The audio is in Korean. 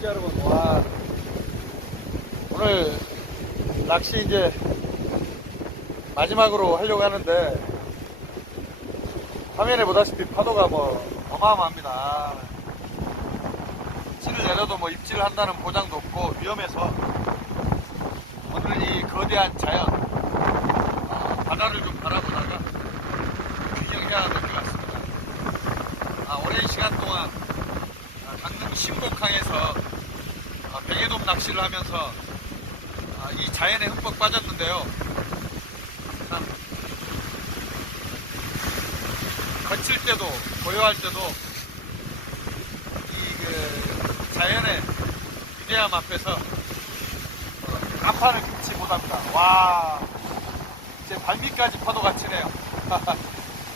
구독자 여러분, 와, 오늘 낚시 이제 마지막으로 하려고 하는데 화면에 보다시피 파도가 뭐 어마어마합니다. 입질을 내려도 뭐 입질을 한다는 보장도 없고 위험해서 오늘 이 거대한 자연 바다를 좀 바라보다가 구경해야 될 것 같습니다. 오랜 시간 동안 강릉 신곡항에서 뱅에돔 낚시를 하면서 이 자연에 흠뻑 빠졌는데요. 참 거칠 때도 고요할 때도 이 자연의 위대함 앞에서 간판을 금치 못합니다. 와, 제 발밑까지 파도가 치네요.